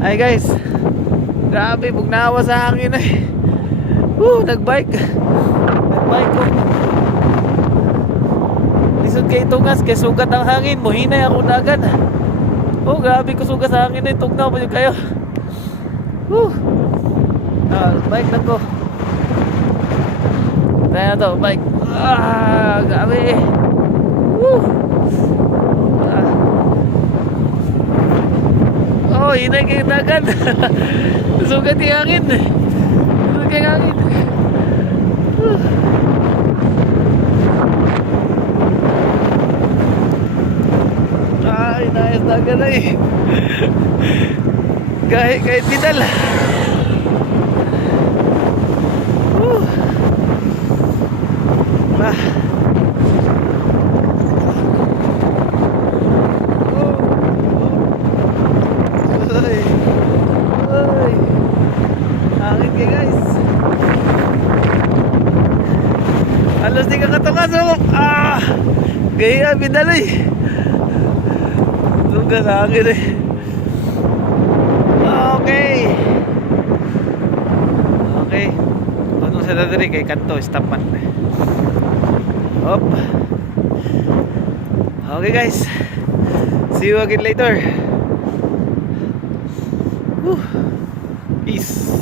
Ay guys, grabe, bugnawa sa hangin eh. Nagbike ko. Lisod kay tungas, kay sugat ang hangin. Muhinay ako na agad. Grabe ko sugat sa hangin eh. Tugnaw pa yun kayo. Bike lang ko. Try na to, bike. Grabe eh. Hinay kayo na agad. Sugat yung hangin. Sugat yung hangin. Inayos na agad eh. Kahit bidal. Hangin kayo guys. Halos di ka katukas gaya bidal eh. Sugat sa hangin eh. Okay. Ano sa dadari kay kanto, stop man. Okay guys. See you again later. Peace.